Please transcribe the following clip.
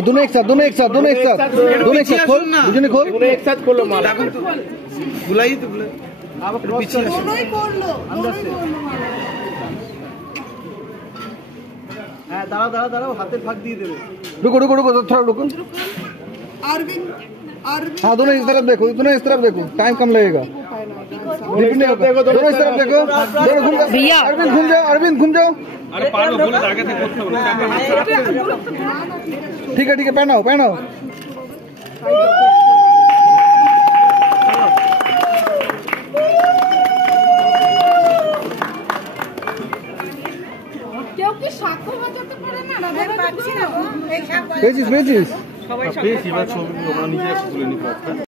दोनों एक साथ खोल खोल एक साथ खोलो बुलाई तो दाঁড়াও हाथेर फाक दिए देवे रुको थोड़ा रुको हाँ दोनों इस तरफ देखो टाइम कम लगेगा दोनों इस तरफ देखो भैया अरविंद घूम जाओ अरे ठीक है पहनाओ क्योंकि साक्ष्य বাজাতে পারে না পেয়েছিস সবাই ছবি আমরা নিজেরা তুলে নিতে